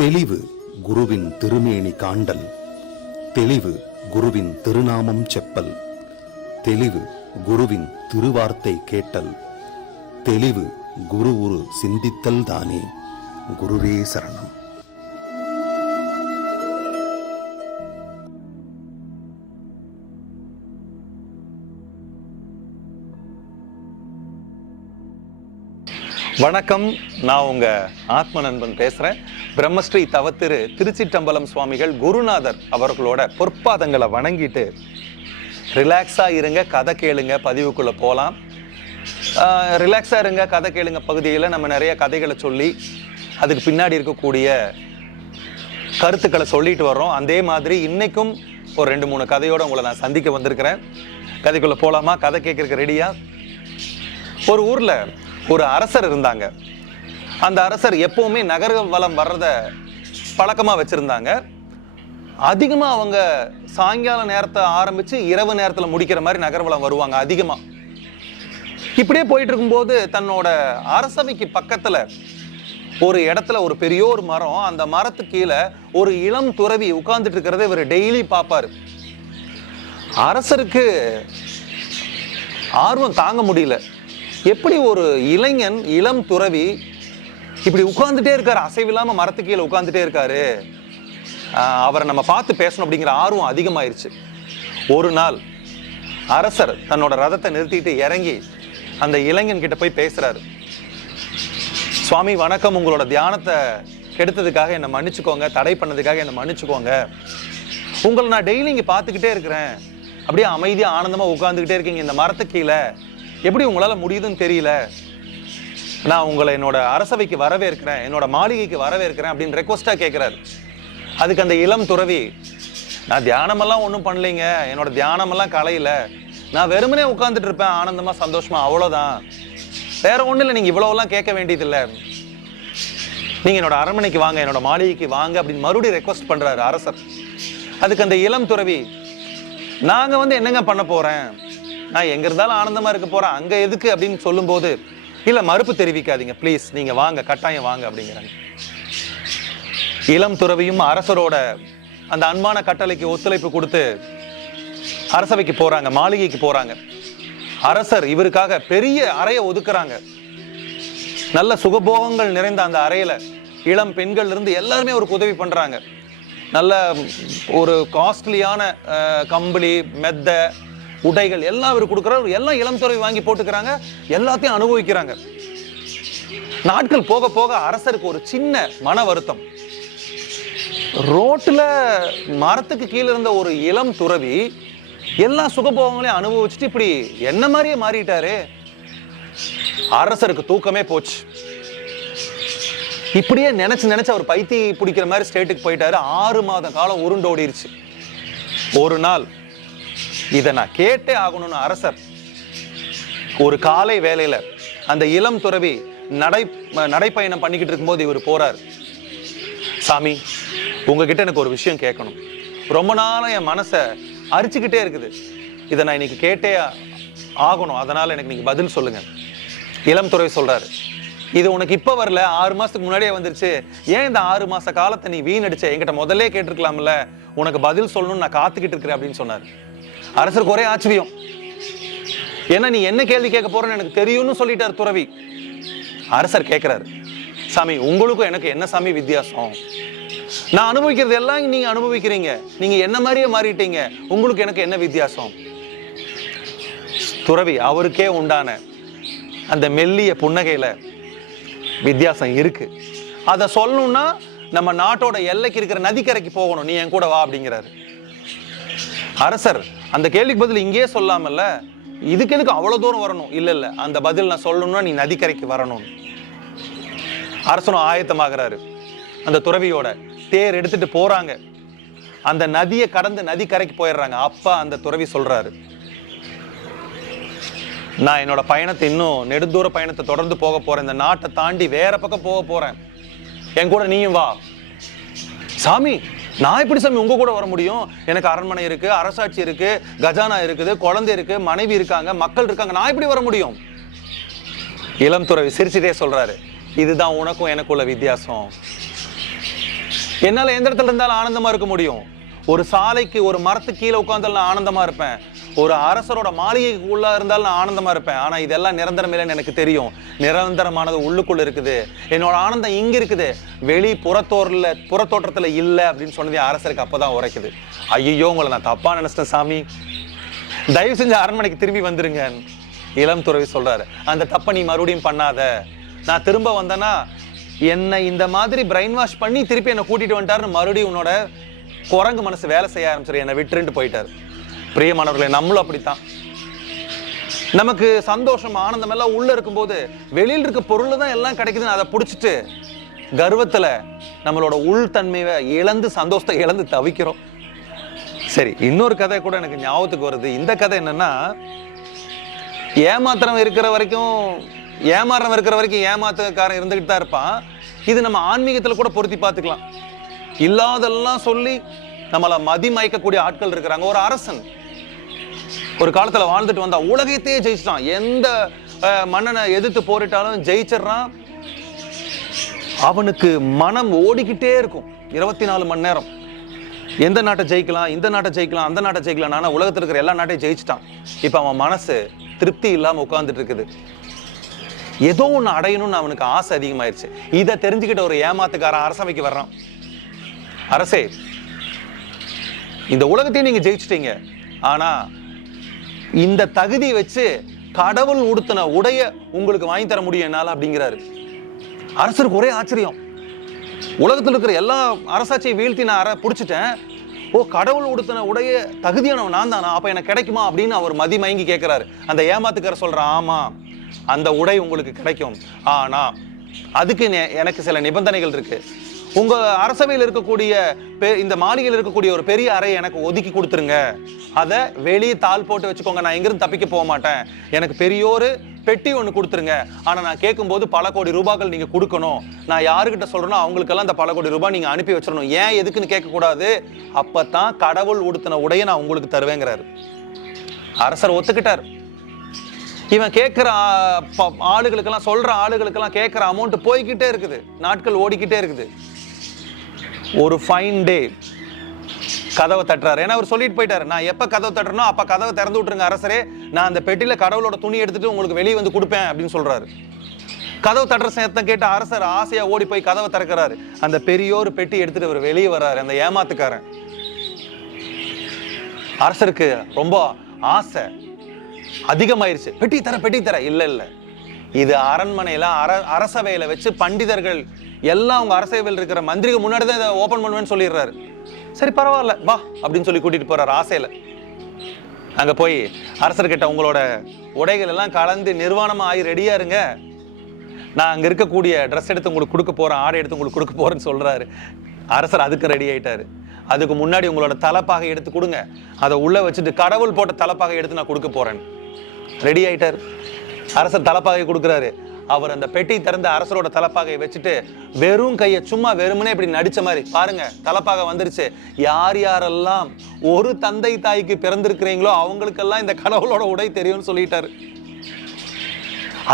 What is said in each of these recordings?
தெளிவு குருவின் திருமேனி காண்டல், தெளிவு குருவின் திருநாமம் செப்பல், தெளிவு குருவின் திருவார்த்தை கேட்டல், தெளிவு குரு உரு சிந்தித்தல் தானே. குருவே சரணம். வணக்கம், நான் உங்க ஆத்ம நண்பன் பேசுறேன். பிரம்மஸ்ரீ தவத்திரு திருச்சிற்றம்பலம் சுவாமிகள் குருநாதர் அவர்களோட பொற்பாதங்களை வணங்கிட்டு ரிலாக்ஸா இருங்க, கதை கேளுங்க பதிவுக்குள்ள போகலாம். ரிலாக்ஸா இருங்க, கதை கேளுங்க பகுதியில் நம்ம நிறைய கதைகளை சொல்லி அதுக்கு பின்னாடி இருக்கக்கூடிய கருத்துக்களை சொல்லிட்டு வர்றோம். அதே மாதிரி இன்னைக்கும் ஒரு 2-3 கதையோட உங்களை நான் சந்திக்க வந்திருக்கிறேன். கதைக்குள்ள போலாமா? கதை கேட்கறதுக்கு ரெடியா? ஒரு ஊர்ல ஒரு அரசர் இருந்தாங்க. அந்த அரசர் எப்பவுமே நகர வலம் வர்றத பழக்கமா வச்சிருந்தாங்க. அதிகமா அவங்க சாயங்கால நேரத்தை ஆரம்பிச்சு இரவு நேரத்துல முடிக்கிற மாதிரி நகர்வலம் வருவாங்க அதிகமா. இப்படியே போயிட்டு இருக்கும்போது தன்னோட அரசவைக்கு பக்கத்துல ஒரு இடத்துல ஒரு பெரிய ஒரு மரம், அந்த மரத்துக்கு கீழே ஒரு இளம் துறவி உட்கார்ந்துட்டு இருக்கிறத இவர் டெய்லி பார்ப்பாரு. அரசருக்கு ஆர்வம் தாங்க முடியல. எப்படி ஒரு இளைஞன், இளம் துறவி இப்படி உட்கார்ந்துட்டே இருக்காரு, அசைவில்லாம மரத்துக்கு கீழே உட்கார்ந்துட்டே இருக்காரு, அவரை நம்ம பார்த்து பேசணும் அப்படிங்கிற ஆர்வம் அதிகமாயிருச்சு. ஒரு நாள் அரசர் தன்னோட ரதத்தை நிறுத்திட்டு இறங்கி அந்த இளைஞன் கிட்ட போய் பேசுறாரு. சுவாமி வணக்கம், உங்களோட தியானத்தை கெடுத்ததுக்காக என்னை மன்னிச்சுக்கோங்க, தடை பண்ணதுக்காக என்னை மன்னிச்சுக்கோங்க. உங்களை நான் டெய்லி இங்கே பார்த்துக்கிட்டே இருக்கிறேன், அப்படியே அமைதியா ஆனந்தமா உட்கார்ந்துக்கிட்டே இருக்கீங்க இந்த மரத்துக்கு கீழே, எப்படி உங்களால முடியுதுன்னு தெரியல. நான் உங்களை என்னோட அரசவைக்கு வரவேற்கிறேன், என்னோட மாளிகைக்கு வரவேற்கிறேன் அப்படின்னு ரெக்வஸ்டா கேட்கிறாரு. அதுக்கு அந்த இளம் துறவி, நான் தியானமெல்லாம் ஒன்றும் பண்ணலைங்க, என்னோட தியானமெல்லாம் கலையில, நான் வெறுமனே உட்கார்ந்துட்டு இருப்பேன் ஆனந்தமா சந்தோஷமா, அவ்வளோதான், வேற ஒன்றும் இல்லை, நீங்க இவ்வளவுலாம் கேட்க வேண்டியதில்லை, நீங்க என்னோட அரண்மனைக்கு வாங்க, என்னோட மாளிகைக்கு வாங்க அப்படின்னு மறுபடியும் ரெக்வஸ்ட் பண்றாரு அரசர். அதுக்கு அந்த இளம் துறவி, நாங்க என்னங்க பண்ண போறேன், நான் எங்க இருந்தாலும் ஆனந்தமா இருக்க போறேன், அங்க எதுக்கு அப்படின்னு சொல்லும் போது, இல்ல மறுப்பு தெரிவிக்காதீங்க ப்ளீஸ், நீங்க வாங்க, கட்டாயம் வாங்க அப்படிங்கிறாங்க. இளம் துறவியும் அரசரோட அந்த அன்பான கட்டளைக்கு ஒத்துழைப்பு கொடுத்து அரசவைக்கு போறாங்க, மாளிகைக்கு போறாங்க. அரசர் இவருக்காக பெரிய அறையை ஒதுக்குறாங்க. நல்ல சுகபோகங்கள் நிறைந்த அந்த அறையில இளம் பெண்கள் இருந்து எல்லாருமே அவருக்கு உதவி பண்றாங்க. நல்ல ஒரு காஸ்ட்லியான கம்பளி, மெத்த, உடைகள் எல்லாம் இவர் கொடுக்குறாரு. எல்லாம் இளம் துறவி வாங்கி போட்டுக்கிறாங்க, எல்லாத்தையும் அனுபவிக்கிறாங்க. நாட்கள் போக போக அரசருக்கு ஒரு சின்ன மன வருத்தம். ரோட்ல மரத்துக்கு கீழே இருந்த ஒரு இளம் துறவி எல்லா சுகபோகங்களையும் அனுபவிச்சுட்டு இப்படி என்ன மாதிரியே மாறிட்டாரு. அரசருக்கு தூக்கமே போச்சு. இப்படியே நினைச்சு அவர் பைத்தி பிடிக்கிற மாதிரி ஸ்டேட்டுக்கு போயிட்டாரு. 6 மாத காலம் உருண்டோடிருச்சு. ஒரு நாள் இதை நான் கேட்டே ஆகணும்னு அரசர் ஒரு காலை வேலையில அந்த இளம் துறவி நடைப்பயணம் பண்ணிக்கிட்டு இருக்கும்போது இவர் போறாரு. சாமி, உங்ககிட்ட எனக்கு ஒரு விஷயம் கேட்கணும், ரொம்ப நாளா என் மனசை அரிச்சுக்கிட்டே இருக்குது, இதை நான் இன்னைக்கு கேட்டே ஆகணும், அதனால எனக்கு நீங்க பதில் சொல்லுங்க. இளம் துறவி சொல்றாரு, இது உனக்கு இப்ப வரல, 6 மாசத்துக்கு முன்னாடியே வந்துருச்சு, ஏன் இந்த 6 மாச காலத்தை நீ வீணடிச்ச, என்கிட்ட முதல்ல கேட்டிருக்கலாம்ல, உனக்கு பதில் சொல்லணும்னு நான் காத்துக்கிட்டு இருக்கிறேன் அப்படின்னு சொன்னார். அரசருக்கு ஒரே ஆச்சரியம். ஏன்னா நீ என்ன கேள்வி கேட்க போறன்னு எனக்கு தெரியும்னு சொல்லிட்டார் துறவி. அரசர் கேட்கிறாரு, சாமி உங்களுக்கும் எனக்கு என்ன சாமி வித்தியாசம், நான் அனுபவிக்கிறது எல்லாம் நீங்க அனுபவிக்கிறீங்க, நீங்க என்ன மாதிரியே மாறிட்டீங்க, உங்களுக்கு எனக்கு என்ன வித்தியாசம்? துறவி அவருக்கே உண்டான அந்த மெல்லிய புன்னகையில, வித்தியாசம் இருக்கு, அதை சொல்லணும்னா நம்ம நாட்டோட எல்லைக்கு இருக்கிற நதிக்கரைக்கு போகணும், நீ என் கூட வா அப்படிங்கிறாரு. அரசர் அந்த கேள்விக்கு பதில் இங்கேயே சொல்லாமல்ல, இதுக்கு எதுக்கு அவ்வளவு தூரம் வரணும், இல்ல அந்த பதில் நான் சொல்லணும்னா நீ நதிக்கரைக்கு வரணும். அரசனும் ஆயத்தமாகிறாரு. அந்த துறவியோட தேர் எடுத்துட்டு போறாங்க. அந்த நதியை கடந்து நதிக்கரைக்கு போயிடுறாங்க. அப்பா அந்த துறவி சொல்றாரு, நான் என்னோட பயணத்தை இன்னும் நெடுந்தூர பயணத்தை தொடர்ந்து போக போறேன், இந்த நாட்டை தாண்டி வேற பக்கம் போக போறேன், என் கூட நீயும் வா. சாமி, நான் எப்படி சாமி உங்க கூட வர முடியும், எனக்கு அரண்மனை இருக்கு, அரசாட்சி இருக்கு, கஜானா இருக்குது, குழந்தை இருக்கு, மனைவி இருக்காங்க, மக்கள் இருக்காங்க, நான் எப்படி வர முடியும்? இளம் துறவி சிரிச்சுட்டே சொல்றாரு, இதுதான் உனக்கும் எனக்குள்ள வித்தியாசம். என்னால எந்த இடத்துல இருந்தாலும் ஆனந்தமா இருக்க முடியும். ஒரு சாலைக்கு ஒரு மரத்துக்கு கீழே உட்கார்ந்தாலும் நான் ஆனந்தமா இருப்பேன். ஒரு அரசரோட மாளிகைக்கு உள்ள இருந்தாலும் நான் ஆனந்தமா இருப்பேன். ஆனா இதெல்லாம் நிரந்தரம் இல்லைன்னு எனக்கு தெரியும். நிரந்தரமானது உள்ளுக்குள்ள இருக்குது. என்னோட ஆனந்தம் இங்க இருக்குது, வெளி புறத்தோற்றத்துல இல்லை அப்படின்னு சொன்னதே அரசருக்கு அப்பதான் உரைக்குது. ஐயோ, உங்களை நான் தப்பா நினைச்சிட்டேன் சாமி, தயவு செஞ்சு அரண்மனைக்கு திரும்பி வந்துருங்க. இளம் துறவி சொல்றாரு, அந்த தப்பை நீ மறுபடியும் பண்ணாத. நான் திரும்ப வந்தேன்னா என்னை இந்த மாதிரி பிரெயின் வாஷ் பண்ணி திருப்பி என்னை கூட்டிட்டு வந்துட்டாருன்னு மறுபடியும் உன்னோட குரங்கு மனசு வேலை செய்ய ஆரம்பிச்சிரு, என்னை விட்டுருன்னு போயிட்டாரு. பிரியமானவர்களே, நம்மளும் அப்படித்தான். நமக்கு சந்தோஷம் ஆனந்தம் எல்லாம் உள்ள இருக்கும்போது வெளியில் இருக்க பொருள் தான் எல்லாம் கிடைக்குதுன்னு அதை பிடிச்சிட்டு கர்வத்துல நம்மளோட உள்தன்மையை இழந்து சந்தோஷத்தை இழந்து தவிக்கிறோம். சரி, இன்னொரு கதை கூட எனக்கு ஞாபகத்துக்கு வருது. இந்த கதை என்னன்னா, ஏமாத்துறவன் இருக்கிற வரைக்கும் ஏமாத்துக்காரன் இருந்துகிட்டு தான் இருப்பான். இது நம்ம ஆன்மீகத்துல கூட பொருத்தி பார்த்துக்கலாம். இல்லாதெல்லாம் சொல்லி நம்மளை மதிமயக்கக்கூடிய ஆட்கள் இருக்கிறாங்க. ஒரு அரசன் ஒரு காலத்துல வாழ்ந்துட்டு வந்தா உலகத்தையே ஜெயிச்சிட்டான். எந்த மன்னனை எதிர்த்து போரிட்டாலும் ஜெயிச்சிடறான். அவனுக்கு மனம் ஓடிக்கிட்டே இருக்கும் 24 மணி நேரம். எந்த நாட்டை ஜெயிக்கலாம், இந்த நாட்டை ஜெயிக்கலாம், அந்த நாட்டை ஜெயிக்கலாம். ஆனா உலகத்தில் இருக்கிற எல்லா நாட்டையும் ஜெயிச்சிட்டான். இப்ப அவன் மனசு திருப்தி இல்லாம உட்கார்ந்துட்டு இருக்குது. ஏதோ ஒண்ணு அடையணும்னு அவனுக்கு ஆசை அதிகமாயிருச்சு. இதை தெரிஞ்சுக்கிட்ட ஒரு ஏமாத்துக்காரன் அரசவைக்கு வர்றான். அரசே, இந்த உலகத்தையும் நீங்க ஜெயிச்சிட்டீங்க, ஆனா இந்த தகுதி வச்சு கடவுள் உடுத்தின உடைய உங்களுக்கு வாங்கி தர முடியும் என்னால அப்படிங்கிறாரு. அரசருக்கு ஒரே ஆச்சரியம். உலகத்தில் இருக்கிற எல்லா அரசாட்சியை வீழ்த்தி நான் பிடிச்சிட்டேன். ஓ, கடவுள் உடுத்தின உடைய தகுதியானவன் நான் தானா, அப்ப எனக்கு கிடைக்குமா அப்படின்னு அவர் மதிமயங்கி கேட்கிறாரு. அந்த ஏமாத்துக்கார சொல்றான், ஆமா, அந்த உடை உங்களுக்கு கிடைக்கும், ஆனா அதுக்கு எனக்கு சில நிபந்தனைகள் இருக்கு. உங்க அரசவையில் இருக்கக்கூடிய இந்த மாளிகையில் இருக்கக்கூடிய ஒரு பெரிய அறை எனக்கு ஒதுக்கி கொடுத்துருங்க. அதை வெளியே தாள் போட்டு வச்சுக்கோங்க, நான் எங்கிருந்து தப்பிக்க போக மாட்டேன். எனக்கு பெரியோரு பெட்டி ஒன்று கொடுத்துருங்க. ஆனா நான் கேட்கும்போது பல கோடி ரூபாய்கள் நீங்க கொடுக்கணும். நான் யாருக்கிட்ட சொல்றேனோ அவங்களுக்கெல்லாம் அந்த பல கோடி ரூபாய் நீங்க அனுப்பி வச்சிடணும். ஏன் எதுக்குன்னு கேட்கக்கூடாது. அப்பதான் கடவுள் உடுத்தின உடைய நான் உங்களுக்கு தருவேங்கிறாரு. அரசர் ஒத்துக்கிட்டார். இவன் கேட்கிற ஆளுகளுக்கெல்லாம் சொல்ற ஆளுகளுக்கெல்லாம் கேட்கிற அமௌண்ட் போய்கிட்டே இருக்குது. நாட்கள் ஓடிக்கிட்டே இருக்குது. ஒரு ஃபைன் டே கதவை தட்டுறாரு. ஏன்னா அவர் சொல்லிட்டு போயிட்டாரு, நான் எப்ப கதவை தட்டுறனோ அப்ப கதவை திறந்து விட்டுருங்க அரசரே, நான் அந்த பெட்டியில கடவுளோட துணி எடுத்துட்டு உங்களுக்கு வெளியே வந்து கொடுப்பேன் அப்படின்னு சொல்றாரு. கதவு தட்டுற சத்தம் கேட்டு அரசர் ஆசையா ஓடி போய் கதவை திறக்கிறாரு. அந்த பெரியோர் பெட்டி எடுத்துட்டு அவர் வெளியே வர்றாரு. அந்த ஏமாத்துக்காரன் அரசருக்கு ரொம்ப ஆசை அதிகமாயிருச்சு. பெட்டி தர இல்ல, இது அரண்மனையில அரசவையில வச்சு பண்டிதர்கள் எல்லாம் அவங்க அரசவையில் இருக்கிற மந்திரிக்கு முன்னாடி தான் இதை ஓபன் பண்ணுவேன்னு சொல்லிடுறாரு. சரி, பரவாயில்ல வா அப்படின்னு சொல்லி கூட்டிட்டு போறாரு ஆசையில. அங்க போய் அரசர்கிட்ட உங்களோட உடைகள் எல்லாம் கலந்து நிர்வாணமா ஆகி ரெடியா இருங்க, நான் அங்க இருக்கக்கூடிய ட்ரெஸ் எடுத்து உங்களுக்கு கொடுக்க போறேன், ஆடை எடுத்து உங்களுக்கு கொடுக்க போறேன்னு சொல்றாரு. அரசர் அதுக்கு ரெடி ஆயிட்டாரு. அதுக்கு முன்னாடி உங்களோட தலைப்பாகை எடுத்து கொடுங்க, அதை உள்ள வச்சுட்டு கடவுள் போட்ட தலைப்பாகை எடுத்து நான் கொடுக்க போறேன். ரெடி ஆயிட்டாரு. அரசர் தலைப்பாகை கொடுக்குறாரு. அவர் அந்த பெட்டி திறந்த அரசரோட தலைப்பாகையை வச்சுட்டு வெறும் கையை சும்மா வெறுமனே இப்படி நடிச்ச மாதிரி, பாருங்க தலைப்பாகை வந்துருச்சு, யார் யாரெல்லாம் ஒரு தந்தை தாய்க்கு பிறந்திருக்கிறீங்களோ அவங்களுக்கெல்லாம் இந்த கடவுளோட உடை தெரியும்னு சொல்லிட்டாரு.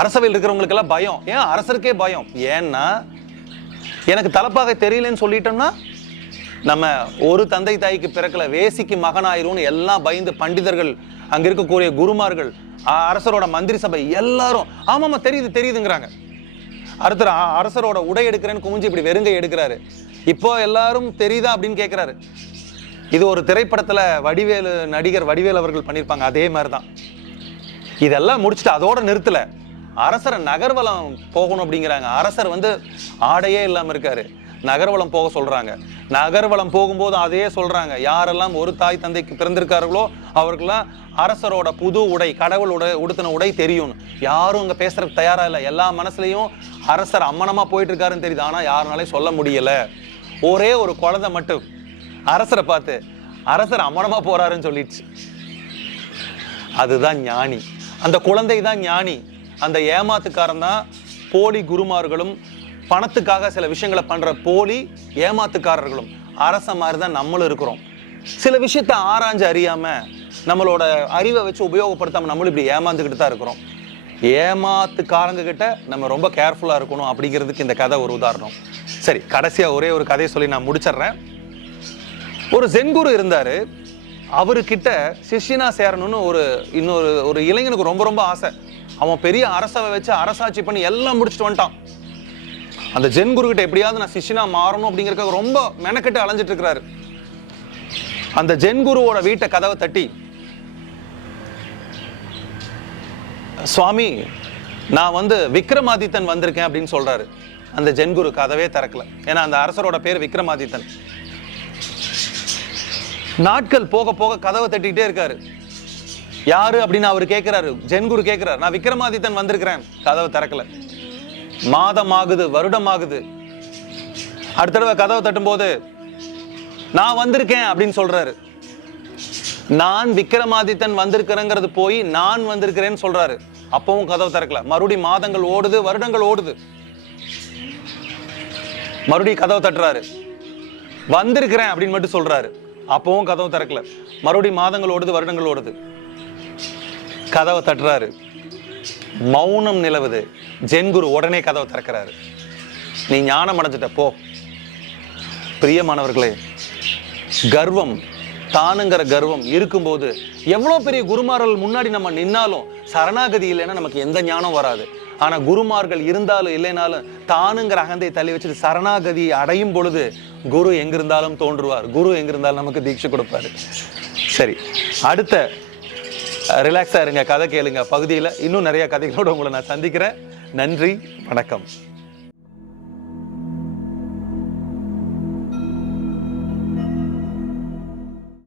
அரசவையில் இருக்கிறவங்களுக்கு எல்லாம் பயம். ஏன் அரசருக்கே பயம்? ஏன்னா எனக்கு தலைப்பாகை தெரியலன்னு சொல்லிட்டோம்னா நம்ம ஒரு தந்தை தாய்க்கு பிறக்கல, வேசிக்கு மகனாயிரும்னு எல்லாம் பயந்து பண்டிதர்கள், அங்க இருக்கக்கூடிய குருமார்கள், அரசரோட மந்திரி சபை எல்லாரும் ஆமாமா தெரியுதுங்கிறாங்க. அரசரோட உடை எடுக்கிறேன்னு குமிஞ்சு இப்படி வெறுங்கை எடுக்கிறாரு. இப்போ எல்லாரும் தெரியுதா அப்படின்னு கேட்கிறாரு. இது ஒரு திரைப்படத்துல நடிகர் வடிவேலு அவர்கள் பண்ணியிருப்பாங்க, அதே மாதிரிதான். இதெல்லாம் முடிச்சுட்டு அதோட நிறுத்தல, அரசரை நகர்வலம் போகணும் அப்படிங்கிறாங்க. அரசர் ஆடையே இல்லாம இருக்காரு, நகர்வலம் போக சொல்றாங்க. நகர்வலம் போகும்போது அதே சொல்றாங்க, யாரெல்லாம் ஒரு தாய் தந்தைக்கு பிறந்திருக்கார்களோ அவர்களெல்லாம் அரசரோட புது உடை, கடவுள் உடுத்தின உடை தெரியும். யாரும் அங்க பேசுறதுக்கு தயாரா இல்லை. எல்லா மனசுலயும் அரசர் அம்மனமா போயிட்டு இருக்காருன்னு தெரியுது, ஆனா யாருனாலையும் சொல்ல முடியல. ஒரே ஒரு குழந்தை மட்டும் அரசரை பார்த்து அரசர் அம்மனமா போறாருன்னு சொல்லிடுச்சு. அதுதான் ஞானி, அந்த குழந்தை தான் ஞானி. அந்த ஏமாத்துக்காரன் தான் போலி குருமார்களும் பணத்துக்காக சில விஷயங்களை பண்ற போலி ஏமாத்துக்காரர்களும். அரச மாதிரி தான் நம்மளும் இருக்கிறோம். சில விஷயத்த ஆராய்ஞ்சு அறியாம நம்மளோட அறிவை வச்சு உபயோகப்படுத்தாம நம்மளும் இப்படி ஏமாந்துக்கிட்டு தான் இருக்கிறோம். ஏமாத்துக்காரங்க கிட்ட நம்ம ரொம்ப கேர்ஃபுல்லா இருக்கணும் அப்படிங்கிறதுக்கு இந்த கதை ஒரு உதாரணம். சரி, கடைசியா ஒரே ஒரு கதையை சொல்லி நான் முடிச்சிடுறேன். ஒரு ஜென் குரு இருந்தாரு. அவர்கிட்ட சிஷ்யனா சேரணும்னு இன்னொரு இளைஞனுக்கு ரொம்ப ரொம்ப ஆசை. அவன் பெரிய அரசவை வச்சு அரசாட்சி பண்ணி எல்லாம் முடிச்சுட்டு வந்துட்டான். அந்த ஜென் குரு கிட்ட எப்படியாவது நான் சிஷ்யனா மாறணும் அப்படிங்கறதுக்காக ரொம்ப மெனக்கெட்டு அலைஞ்சிட்டு இருக்கிறாரு. அந்த ஜென் குருவோட வீட்டை கதவை தட்டி, சுவாமி நான் விக்ரமாதித்தன் வந்திருக்கேன் அப்படின்னு சொல்றாரு. அந்த ஜென் குரு கதவே திறக்கல. ஏன்னா அந்த அரசரோட பேர் விக்ரமாதித்தன். நாட்கள் போக போக கதவை தட்டிக்கிட்டே இருக்காரு. யாரு அப்படின்னு அவர் கேட்கிறாரு. ஜென் குரு கேட்கிறாரு, நான் விக்ரமாதித்தன் வந்திருக்கிறேன். கதவை திறக்கல. மாதம் ஆகுது, வருடம் ஆகுது. அடுத்த தடவை கதவை தட்டும் போது நான் வந்திருக்கேன் அப்படின்னு சொல்றாரு. நான் விக்ரமாதித்தன் வந்திருக்கிறேங்கிறது போய் நான் வந்திருக்கிறேன்னு சொல்றாரு. அப்பவும் கதவு திறக்கல. மறுபடியும் மாதங்கள் ஓடுது, வருடங்கள் ஓடுது. மறுபடியும் கதவு தட்டுறாரு. வந்திருக்கிறேன் அப்படின்னு மட்டும் சொல்றாரு. அப்பவும் கதவு திறக்கல. மறுபடியும் மாதங்கள் ஓடுது, வருடங்கள் ஓடுது. கதவை தட்டுறாரு. மௌனம் நிலவுது. ஜென் குரு உடனே கதவை திறக்கிறாரு. நீ ஞானம் அடைஞ்சிட்ட, போ. பிரியமானவர்களே, கர்வம், தானுங்கிற கர்வம் இருக்கும்போது எவ்வளவு பெரிய குருமார்கள் முன்னாடி நம்ம நின்னாலும் சரணாகதி இல்லைன்னா நமக்கு எந்த ஞானம் வராது. ஆனா குருமார்கள் இருந்தாலும் இல்லைனாலும் தானுங்கிற அகந்தை தள்ளி வச்சுட்டு சரணாகதி அடையும் பொழுது குரு எங்கிருந்தாலும் தோன்றுவார். குரு எங்கிருந்தாலும் நமக்கு தீட்சை கொடுப்பாரு. சரி, அடுத்த ரிலாக்ஸா இருங்க, கதை கேளுங்க பகுதியில் இன்னும் நிறைய கதைகளோடு உங்களை நான் சந்திக்கிறேன். நன்றி, வணக்கம்.